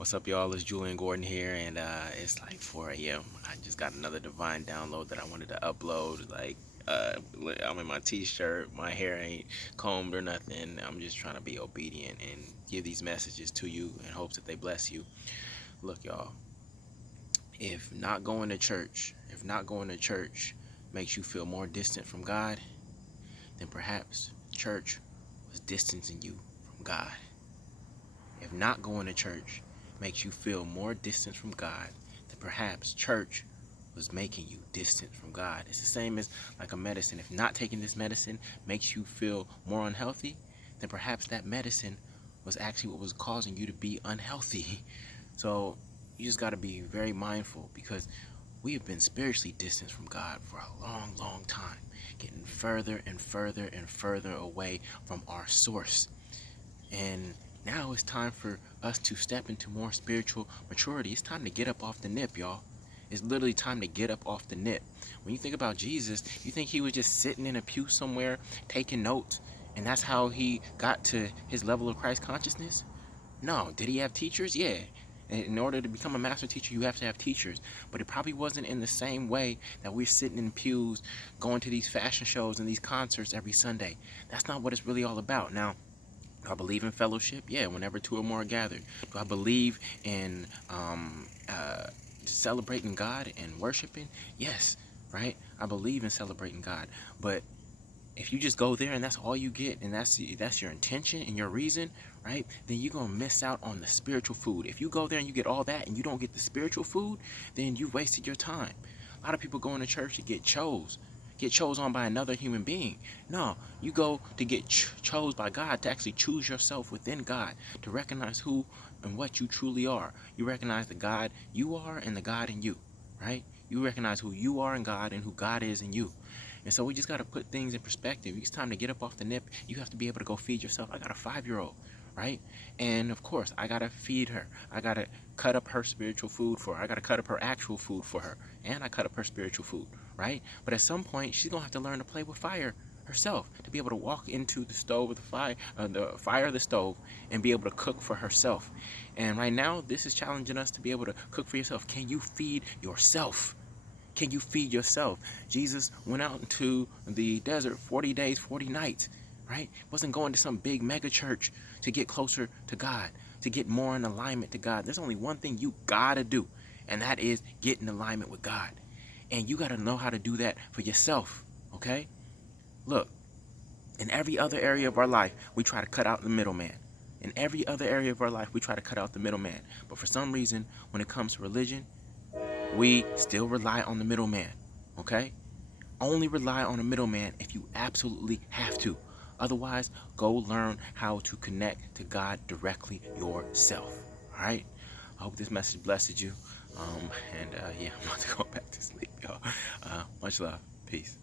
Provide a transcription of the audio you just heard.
What's up, y'all? It's Julian Gordon here, and it's like 4 a.m. I just got another divine download that I wanted to upload. Uh, I'm in my t-shirt, my hair ain't combed or nothing. I'm just trying to be obedient and give these messages to you in hopes that they bless you. Look, y'all, if not going to church makes you feel more distant from God, then perhaps church was distancing you from God. If not going to church makes you feel more distant from God, then perhaps church was making you distant from God. It's the same as like a medicine. If not taking this medicine makes you feel more unhealthy, then perhaps that medicine was actually what was causing you to be unhealthy. So you just got to be very mindful, because we have been spiritually distanced from God for a long, long time, getting further and further and further away from our source. And now it's time for us to step into more spiritual maturity. It's time to get up off the nip, y'all. It's literally time to get up off the nip. When you think about Jesus, you think he was just sitting in a pew somewhere taking notes, and that's how he got to his level of Christ consciousness? No. Did he have teachers? Yeah. In order to become a master teacher, you have to have teachers. But it probably wasn't in the same way that we're sitting in pews, going to these fashion shows and these concerts every Sunday. That's not what it's really all about. Now, do I believe in fellowship? Yeah, whenever two or more are gathered. Do I believe in celebrating God and worshiping? Yes, right? I believe in celebrating God. But if you just go there and that's all you get, and that's your intention and your reason, right? Then you're gonna miss out on the spiritual food. If you go there and you get all that and you don't get the spiritual food, then you wasted your time. A lot of people go into church to get chose on by another human being. No, you go to get chose by God, to actually choose yourself within God, to recognize who and what you truly are. You recognize the God you are and the God in you, right? You recognize who you are in God and who God is in you. And so we just got to put things in perspective. It's time to get up off the nip. You have to be able to go feed yourself. I got a 5-year-old, right? And of course, I got to feed her. I got to cut up her spiritual food for her. I got to cut up her actual food for her. And I cut up her spiritual food, right? But at some point, she's going to have to learn to play with fire herself, to be able to walk into the stove of the fire of the stove, and be able to cook for herself. And right now, this is challenging us to be able to cook for yourself. Can you feed yourself? Can you feed yourself? Jesus went out into the desert 40 days, 40 nights, right? Wasn't going to some big mega church to get closer to God, to get more in alignment to God. There's only one thing you gotta do, and that is get in alignment with God. And you gotta know how to do that for yourself, okay? Look, in every other area of our life, we try to cut out the middleman. In every other area of our life, we try to cut out the middleman. But for some reason, when it comes to religion, we still rely on the middleman, okay? Only rely on a middleman if you absolutely have to. Otherwise, go learn how to connect to God directly yourself, all right? I hope this message blessed you. Yeah, I'm about to go back to sleep, y'all. Much love. Peace.